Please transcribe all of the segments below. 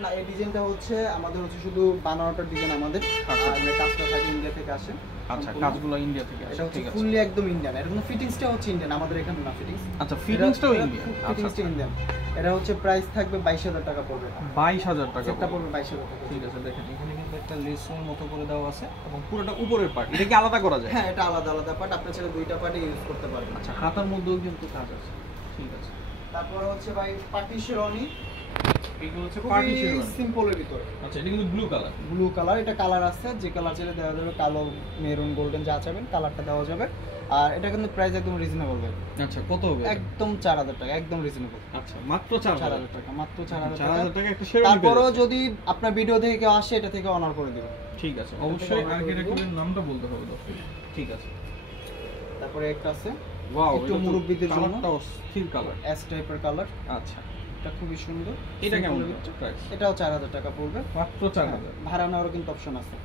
না, এই ডিজাইনটা হচ্ছে আমাদের হচ্ছে শুধু বানানোটার ডিজাইন আমাদের। আর মানে কাজটা থাকে ইন্ডিয়া থেকে আসে। আচ্ছা, কাজগুলো ইন্ডিয়া থেকে আসে। এটা হচ্ছে ঠিক আছে, ফুললি একদম ইন্ডিয়ান। এর কোনো ফিটিংসটা হচ্ছে ইন্ডিয়ান, আমাদের এখানে না ফিটিংস। আচ্ছা, ফিটিংসটাও ইন্ডিয়ান। আচ্ছা, ফিটিংসটা ইন্ডিয়ান। এটা হচ্ছে প্রাইস থাকবে 22000 টাকা পড়বে। 22000 টাকা সেটটা পড়বে 22000 টাকা। ঠিক আছে, দেখেন এখানে কিন্তু একটা লেসের মতো করে দেওয়া আছে এবং পুরোটা উপরের পার্ট। এটা কি আলাদা করা যায়? হ্যাঁ, এটা আলাদা আলাদা পার্ট, আপনি চাইলে দুইটা পার্টে ইউজ করতে পারবেন। আচ্ছা, হাতার মধ্যেও কিন্তু কাজ আছে। ঠিক আছে। তারপর হচ্ছে ভাই পার্টি শেরওয়ানি। এগুলো হচ্ছে পার্টি শেরওয়ানি, সিম্পলের ভিতরে। আচ্ছা, এটা কিন্তু ব্লু কালার। ব্লু কালার, এটা কালার আছে, যে কালার চাইলে দেওয়া যাবে, কালো, মেরুন, গোল্ডেন যা চাইবেন কালারটা দেওয়া যাবে। আর এটা কিন্তু প্রাইস একদম রিজনেবল ভাই। আচ্ছা, কত হবে? একদম 4000 টাকা, একদম রিজনেবল। আচ্ছা, মাত্র 4000 টাকা, মাত্র 4000 টাকা একটা শেরওয়ানি। তারপরও যদি আপনার ভিডিও থেকে কেউ আসে, এটা থেকে অনার করে দেব। ঠিক আছে, অবশ্যই আগে রেকর্ডের নামটা বলতে হবে দর্শক। ঠিক আছে। তারপরে একটা আছে, ওয়াও, একটু মুরব্বিদের জন্য, কালারটাও স্থির কালার, এস টাইপের কালার। আচ্ছা, এটা খুবই সুন্দর। এটা কেমন প্রাইস? এটাও 4000 টাকা পড়বে, মাত্র 4000। ভাড়া নেওয়ার কিন্তু অপশন আছে।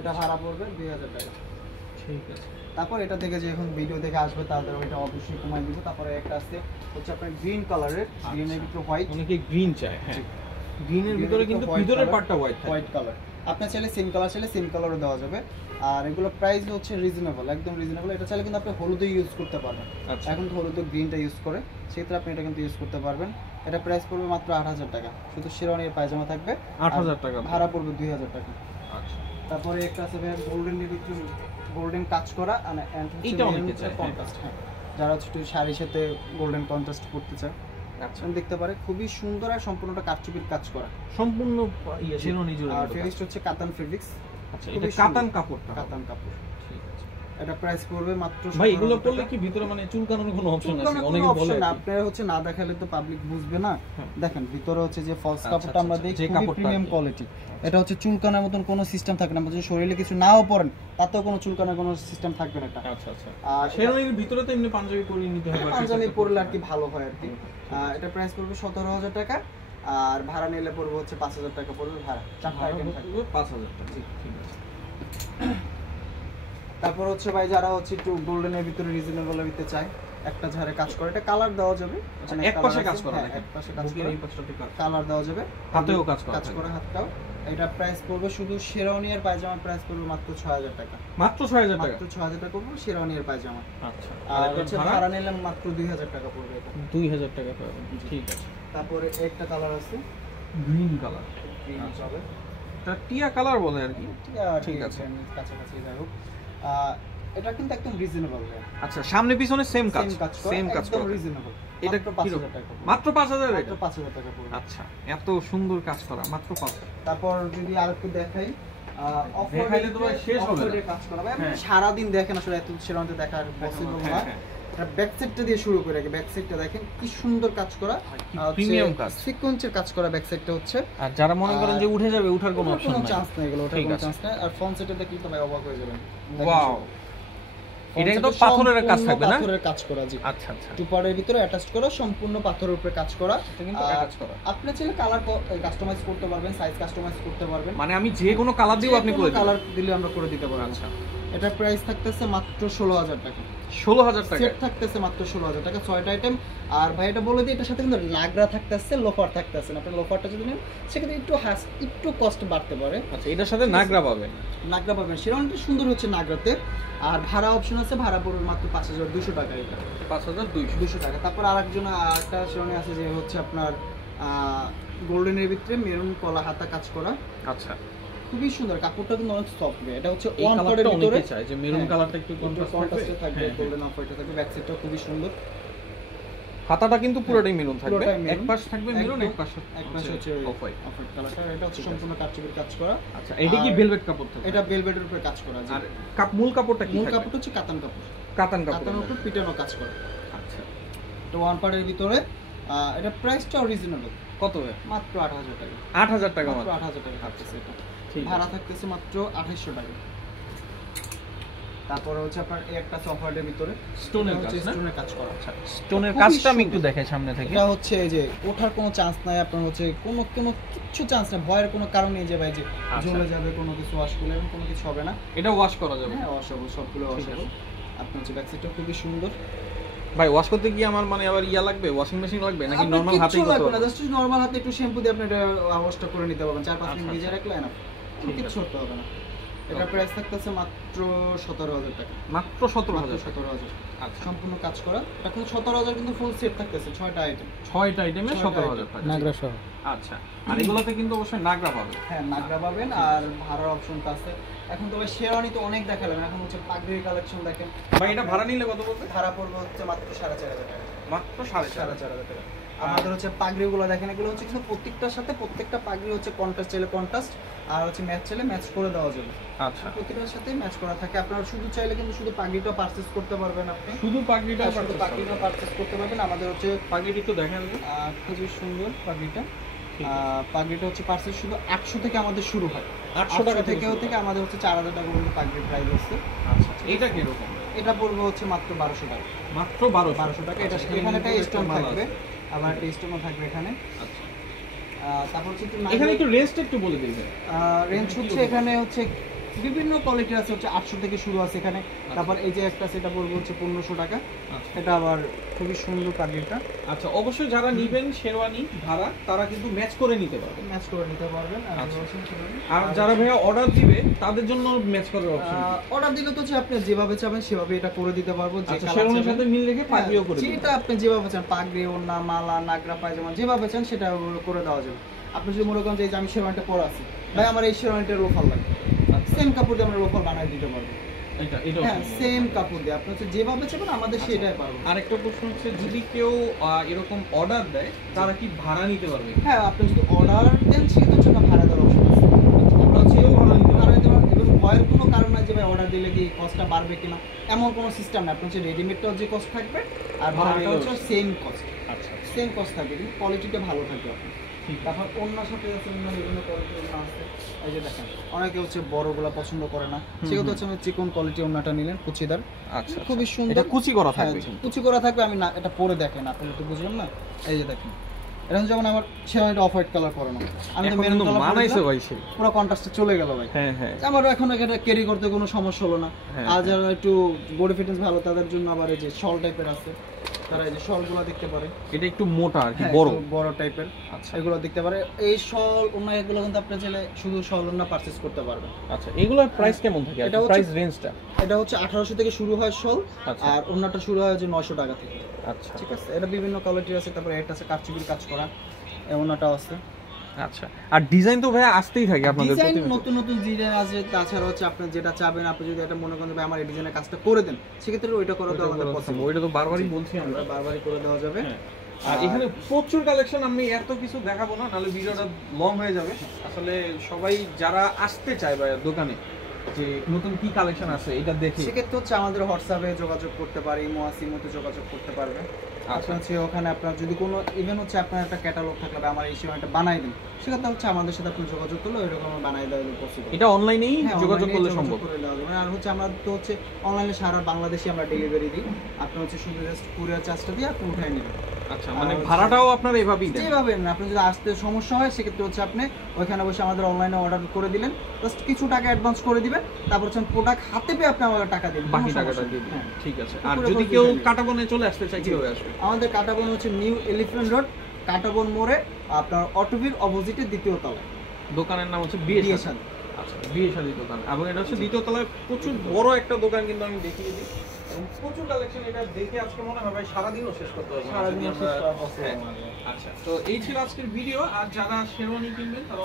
এটা ভাড়া পড়বে 2000 টাকা। ঠিক আছে। তারপর এটা থেকে যে এখন ভিডিও দেখে আসবে তাদের ওইটা অবশ্যই কমাই দিব। তারপরে একটা আছে হচ্ছে আপনার গ্রিন কালারের, গ্রিনের ভিতরে হোয়াইট। অনেকে গ্রিন চায়, হ্যাঁ, গ্রিনের ভিতরে কিন্তু ভিতরের পার্টটা হোয়াইট কালার। আপনি চাইলে সেম কালার চাইলে সেম কালারও দেওয়া যাবে। আর এগুলো প্রাইস হচ্ছে রিজনেবল, একদম রিজনেবল। এটা চাইলে কিন্তু আপনি হলুদে ইউজ করতে পারবেন। এখন তো হলুদে গ্রিনটা ইউজ করে, সেক্ষেত্রে আপনি এটা কিন্তু ইউজ করতে পারবেন। এটা প্রাইস পড়বে মাত্র 8000 টাকা। শুধু শেরওয়ানির পায়জামা থাকবে, 8000 টাকা, ভাড়া পড়বে 2000 টাকা। আচ্ছা। তারপরে একটা আছে গোল্ডেনের ভিতরে, গোল্ডেন কাজ করা, এটা অনেকে চায়, কন্ট্রাস্ট। হ্যাঁ, যারা হচ্ছে একটু শাড়ির সাথে গোল্ডেন কন্ট্রাস্ট করতে চায়, আচ্ছা, দেখতে পারে। খুবই সুন্দর আর সম্পূর্ণটা কারচুপির কাজ করা, সম্পূর্ণ শেরওয়ানি জুড়ে। আর ফেব্রিক্স হচ্ছে কাতান ফেব্রিক্স। আচ্ছা, এটা কাতান কাপড়টা, কাতান কাপড়। ঠিক আছে। এটা প্রাইস পড়বে মাত্র। ভাই, এগুলো পরলে কি ভিতরে মানে চুলকানোর কোনো অপশন আছে? অনেকে বলে আপনারা হচ্ছে না দেখালে তো পাবলিক বুঝবে না। দেখেন ভিতরে হচ্ছে যে ফলস কাপড়টা আমরা দেখি, যে খুবই প্রিমিয়াম কোয়ালিটি। এটা হচ্ছে চুলকানোর মতন কোনো সিস্টেম থাকে না। যদি শরীরে কিছু নাও পরেন তাতেও কোনো চুলকানোর কোনো সিস্টেম থাকবে না এটা। আচ্ছা আচ্ছা। আর শেরওয়ানির ভিতরে তো এমনি পাঞ্জাবি পরিয়ে নিতে হবে, পাঞ্জাবি পরলে আর কি ভালো হয় আর কি। এটা প্রাইস পড়বে 17000 টাকা। আর ভাড়া নিলে পড়বে হচ্ছে 5000 টাকা পড়বে ভাড়া। চারটা আইটেম থাকবে 5000 টাকা। ঠিক আছে। তারপর হচ্ছে ভাই যারা হচ্ছে একটু গোল্ডেনের ভিতরে রিজনেবলের ভিতরে চায়, একটা ঝাড়ে কাজ করে, এটা কালার দেওয়া যাবে। এক পাশে কাজ করা, এক পাশে কাজ বুকের করা, এই পাশটাতে কালার দেওয়া যাবে, হাতেও কাজ করা হাতটাও। এটা প্রাইস পড়বে শুধু শেরওয়ানি আর পায়জামার প্রাইস পড়বে মাত্র 6000 টাকা। মাত্র 6000 টাকা? মাত্র 6000 টাকা পড়বে শেরওয়ানি আর পায়জামা। আচ্ছা। আর হচ্ছে ভাড়া নিলে মাত্র 2000 টাকা পড়বে এটা। 2000 টাকা পাবেন। ঠিক আছে। তারপরে একটা কালার আছে, গ্রিন কালার। গ্রিন হবে, এটা টিয়া কালার বলে আর কি। ঠিক আছে, কাছাকাছি যাই হোক। এটা কিন্তু একদম রিজনেবল। আচ্ছা, সামনে পিছনে সেম কাজ একদম রিজনেবল। এটা মাত্র 5000 টাকা, মাত্র 5000 মাত্র 5000 টাকা পড়বে। আচ্ছা, এত সুন্দর কাজ করা, মাত্র 5000। তারপর যদি আরেকটু দেখাই, দেখাইলে তো ভাই শেষ হবে না। কাজ করা ভাই, সারা দিন দেখেন আসলে এত শেরওয়ানিতে দেখা পসিবল না। এটা ব্যাক সাইডটা দিয়ে শুরু করে ব্যাক সাইডটা দেখেন কি সুন্দর কাজ করা, প্রিমিয়াম কাজ, সিকোয়েন্সের কাজ করা ব্যাক সাইডটা হচ্ছে। আর যারা মনে করেন যে উঠে যাবে, উঠার কোনো অপশন নাই, চান্স নাই, এগুলো ওঠার কোনো চান্স নাই। আর ফ্রন্ট সাইডে দেখলে তো ভাই অবাক হয়ে যাবেন। ওয়াও, এটা একদম পাথরের কাজ থাকবে না? পাথরের কাজ করা, জি। আচ্ছা আচ্ছা। টুপারের ভিতরে অ্যাটাচ করা, সম্পূর্ণ পাথরের উপরে কাজ করা। এটা কিন্তু অ্যাটাচ করা। আপনি চাইলে কালার কাস্টমাইজ করতে পারবেন, সাইজ কাস্টমাইজ করতে পারবেন। মানে আমি যে কোনো কালার দিব, আপনি করে দিবেন? কালার দিলে আমরা করে দিতে পারবো। আচ্ছা। এটা প্রাইস থাকতেছে মাত্র 16000 টাকা। 16000 টাকা সেট থাকতেছে মাত্র 16000 টাকা, 6টা আইটেম। আর ভাই এটা বলে দিই, এটার সাথে কিন্তু লাগরা থাকতেছে, লোফার থাকতেছে। আপনি লোফারটা যদি নেন সেক্ষেত্রে একটু কস্ট বাড়তে পারে। আচ্ছা, এটার সাথে নাগরা পাবেন? নাগরা পাবেন, শেরওয়ানিটা সুন্দর হচ্ছে নাগরাতে। আর ভাড়া অপশন আছে, ভাড়া পড়বে মাত্র 5200 টাকা। এটা 5200 টাকা। তারপর আরেকজন একটা শেরওয়ানি আছে যে হচ্ছে আপনার গোল্ডেনের ভিতরে মেরুন কলা হাতা কাজ করা। আচ্ছা, খুবই সুন্দর, কাপড়টা কিন্তু অনেক সফট। এটা হচ্ছে ওয়ান কালারের ভিতরে চাই যে মেরুন কালারটা একটু কন্ট্রাস্টে থাকবে, গোল্ডেন অফ হোয়াইটে থাকবে। ব্যাক সাইডটা খুবই সুন্দর, হাতাটা কিন্তু পুরোটাই মেরুন থাকবে, এক পাশ থাকবে মেরুন, এক পাশ হচ্ছে অফ হোয়াইট কালারটা। এটা হচ্ছে সম্পূর্ণ কারচুপির কাজ করা। আচ্ছা, এটা কি ভেলভেট কাপড় থাকবে? এটা ভেলভেটের উপরে কাজ করা। আর মূল কাপড়টা কি? মূল কাপড়টা হচ্ছে কাতান কাপড়। কাতানের উপর পিটানো কাজ করা। আচ্ছা, তো ওয়ান পার্টের ভিতরে এটা প্রাইসটাও রিজনেবল। কত? মাত্র 8000 টাকা। 8000 টাকা মাত্র? 8000 টাকা থাকতেছে এটা। ভাড়া থাকতেছে মাত্র 2800 টাকা। তারপরে হচ্ছে আপনার এই একটা সফটওয়্যারের ভিতরে স্টোনের কাজ করা। আচ্ছা, স্টোনের কাজটা আমি একটু দেখাই সামনে থেকে। এটা হচ্ছে এই যে ওঠার কোনো চান্স নাই, আপনার হচ্ছে কোনো কিচ্ছু চান্স নাই, ভয়ের কোনো কারণ নেই যে ভাই যে জ্বলে যাবে, কোনো কিছু ওয়াশ করলে কোনো কিছু হবে না। এটা ওয়াশ করা যাবে? হ্যাঁ, ওয়াশ হবে, সবগুলো ওয়াশ হবে। আপনার হচ্ছে ব্যাক সাইডটা খুবই সুন্দর। ভাই ওয়াশ করতে কি আমার মানে আবার ইয়া লাগবে, ওয়াশিং মেশিন লাগবে নাকি নরমাল হাতেই করতে হবে? জাস্ট নরমাল হাতে একটু শ্যাম্পু দিয়ে আপনি এটা ওয়াশটা করে নিতে পারবেন, 4-5 মিনিট আচ্ছা, ভিজিয়ে রাখলে এনাফ, কিছু করতে হবে না। এটা প্রাইস থাকতেছে মাত্র 17,000 টাকা। মাত্র 17,000। 17,000 আচ্ছা, সম্পূর্ণ কাজ করা। এখন 17,000 কিন্তু ফুল সেট থাকতেছে, 6টা আইটেম, 6টা আইটেমে 17,000 টাকা নাগরা সহ। আচ্ছা, আর এগুলোতে কিন্তু অবশ্যই নাগরা পাবে। হ্যাঁ, নাগরা পাবেন আর ভাড়ার অপশনটা আছে। এখন তো ভাই শেরওয়ানি তো অনেক দেখালাম, এখন হচ্ছে পাগড়ির কালেকশন দেখেন। ভাই এটা ভাড়া নিলে কত পড়বে? ভাড়া পড়বে হচ্ছে মাত্র 4,500 টাকা। মাত্র 4,500 টাকা। আমাদের হচ্ছে পাগড়িগুলো দেখেন, এগুলো হচ্ছে কিন্তু প্রত্যেকটার সাথে প্রত্যেকটা পাগড়ি হচ্ছে কন্ট্রাস্ট চাইলে কন্ট্রাস্ট, আর হচ্ছে ম্যাচ চাইলে ম্যাচ করে দেওয়া যাবে। আচ্ছা, প্রত্যেকটার সাথে ম্যাচ করা থাকে। আপনারা শুধু চাইলে কিন্তু শুধু পাগড়িটা পারচেজ করতে পারবেন, আপনি শুধু পাগড়িটা পারচেজ করতে পারবেন। আমাদের হচ্ছে পাগড়িটা একটু দেখেন। খুবই সুন্দর পাগড়িটা। পাগড়িটা হচ্ছে পারচেজ শুধু 800 থেকে আমাদের শুরু হয়। 800 টাকা থেকে আমাদের হচ্ছে 4,000 টাকা পর্যন্ত পাগড়ির প্রাইস আছে। আচ্ছা, এটা কি রকম? এটা পড়বে হচ্ছে মাত্র 1200 টাকা। মাত্র 1200 টাকা। এটা এখানে একটা স্টোন থাকবে, আবার একটা স্টোনও থাকবে এখানে। আচ্ছা, তারপর হচ্ছে এখানে একটু রেঞ্জটা একটু বলে দিন। রেঞ্জ হচ্ছে এখানে হচ্ছে বিভিন্ন কোয়ালিটি আছে, হচ্ছে 800 থেকে শুরু আছে এখানে। তারপর এই যে একটা সেটা পড়বে হচ্ছে 1500 টাকা। এটা আবার খুবই সুন্দর পাগড়িটা। আচ্ছা, অবশ্যই যারা নেবেন শেরওয়ানি ভাড়া তারা কিন্তু ম্যাচ করে নিতে পারবেন, ম্যাচ করে নিতে পারবেন। আর যারা ভাইয়া অর্ডার দিবে তাদের জন্য ম্যাচ করার অপশন। অর্ডার দিলে তো হচ্ছে আপনি যেভাবে চাবেন সেভাবে এটা করে দিতে পারবো। যে শেরওয়ানির সাথে মিল রেখে পাগড়িও করে দিবেন, যেটা আপনি যেভাবে চান, পাগড়ি, ওড়না, মালা, নাগরা, পায়জামা যেভাবে চান সেটা করে দেওয়া যাবে। আপনি যদি মনে করেন যে আমি শেরওয়ানিটা পরা আছি, ভাই আমার এই শেরওয়ানিটার লোফার লাগে, সেম কাপড় দিয়ে আমরা লোফার বানাই দিতে পারবো। হ্যাঁ, সেম কাপড় দিয়ে আপনি হচ্ছে যেভাবে চাবেন আমাদের সেটাই পারবো। আরেকটা প্রশ্ন হচ্ছে, যদি কেউ এরকম অর্ডার দেয় তারা কি ভাড়া নিতে পারবে? হ্যাঁ, আপনি যদি অর্ডার দেন সেটা হচ্ছে ভাড়া দেওয়ার অপশন আছে। আমরা হচ্ছে ভাড়া নিতে পারবো। এবং ভয়ের কোনো কারণ নাই যে ভাই অর্ডার দিলে কি কস্টটা বাড়বে কিনা, এমন কোনো সিস্টেম না। আপনি হচ্ছে রেডিমেডটাও যে কস্ট থাকবে আর ভাড়াটা হচ্ছে সেম কস্ট। আচ্ছা, সেম কস্ট থাকবে, কিন্তু কোয়ালিটিটা ভালো থাকবে আপনার। তারপর অন্য সাথে আছে অন্য বিভিন্ন কোয়ালিটির অন্য আছে। এই যে দেখেন, অনেকে হচ্ছে বড়গুলা পছন্দ করে না, সেগুলো হচ্ছে আমি চিকন কোয়ালিটি অন্যটা নিলেন, কুচিদার। আচ্ছা, খুবই সুন্দর। এটা কুচি করা থাকবে, কুচি করা থাকবে। আমি না এটা পরে দেখেন, আপনি তো বুঝবেন না। এই যে দেখেন, এটা যেমন আমার শেরওয়ানিটা অফ হোয়াইট কালার পরানো, আমি তো মেরুন কালার মানাইছে ভাই, সেই পুরো কন্ট্রাস্টে চলে গেল ভাই। হ্যাঁ হ্যাঁ, আমার এখন এটা ক্যারি করতে কোনো সমস্যা হলো না। আর যারা একটু বডি ফিটনেস ভালো তাদের জন্য আবার এই যে শল টাইপের আছে, তারা এই যে শলগুলো দেখতে পারে। এটা একটু মোটা আর কি, বড় বড় টাইপের। আচ্ছা, এগুলো দেখতে পারে। এই শল অন্য এগুলো কিন্তু আপনি চাইলে শুধু শল না পারচেজ করতে পারবেন। আচ্ছা, এগুলোর প্রাইস কেমন থাকে? এটা প্রাইস রেঞ্জটা এটা হচ্ছে 1800 থেকে শুরু হয় শল, আর অন্যটা শুরু হয় যে 900 টাকা থেকে। আচ্ছা, ঠিক আছে, এটা বিভিন্ন কোয়ালিটির আছে। তারপরে এটা আছে কারচুপির কাজ করা, এমনটাও আছে। আচ্ছা, আর ডিজাইন তো ভাইয়া আসতেই থাকে আপনাদের ডিজাইন, নতুন নতুন ডিজাইন আছে। তাছাড়া হচ্ছে আপনি যেটা চাবেন, আপনি যদি এটা মনে করেন ভাই আমার এই ডিজাইনের কাজটা করে দেন, সেক্ষেত্রে ওইটা করে দেওয়া আমাদের পছন্দ। ওইটা তো বারবারই বলছি আমরা, বারবারই করে দেওয়া যাবে। আর এখানে প্রচুর কালেকশন, আমি এত কিছু দেখাবো না, নাহলে ভিডিওটা লং হয়ে যাবে। আসলে সবাই যারা আসতে চায় ভাইয়া দোকানে, যে নতুন কি কালেকশন আছে এটা দেখে, সেক্ষেত্রে হচ্ছে আমাদের হোয়াটসঅ্যাপে যোগাযোগ করতে পারি, ইমোতে যোগাযোগ করতে পারবে। আপনার হচ্ছে ওখানে আপনার যদি কোনো ইভেন হচ্ছে আপনার একটা ক্যাটালগ থাকলে বা আমার এই সময়টা বানাই দিন, সেক্ষেত্রে হচ্ছে আমাদের সাথে আপনি যোগাযোগ করলে ওইরকম বানাই দেওয়া পসিবল। এটা অনলাইনেই যোগাযোগ করলে সম্ভব। আর হচ্ছে আমরা তো হচ্ছে অনলাইনে সারা বাংলাদেশে আমরা ডেলিভারি দিই। আপনি হচ্ছে শুধু জাস্ট কুরিয়ার চার্জটা দিয়ে আপনি উঠাই নেবেন। আচ্ছা, মানে ভাড়াটাও আপনারা এভাবেই দেন? যেভাবে না, আপনি যদি আসতে সমস্যা হয় সেক্ষেত্রে হচ্ছে আপনি ওইখানে বসে আমাদের অনলাইনে অর্ডার করে দিলেন, জাস্ট কিছু টাকা অ্যাডভান্স করে দিবেন, তারপর হচ্ছে প্রোডাক্ট হাতে পেয়ে আপনি আমাদের টাকা দিবেন, বাকি টাকাটা দিয়ে দিবেন। ঠিক আছে। আর যদি কেউ কাটাবনে চলে আসতে চায় কিভাবে আসবে? আমাদের কাটাবন হচ্ছে নিউ এলিফ্যান্ট রোড, কাটাবন মোড়ে, আপনার অটোভির অপোজিটে দ্বিতীয় তলায়। দোকানের নাম হচ্ছে বিয়ে শাদী। আচ্ছা, বিয়ে শাদী দোকান, এবং এটা হচ্ছে দ্বিতীয় তলায়। প্রচুর বড় একটা দোকান, কিন্তু আমি দেখিয়ে দিই প্রচুর কালেকশন। এটা দেখে আজকে মনে হয় ভাই সারাদিনও শেষ করতে পারবো। সারাদিনও শেষ করা পসিবল। আচ্ছা, তো এই ছিল আজকের ভিডিও। আর যারা শেরওয়ানি কিনবেন তারা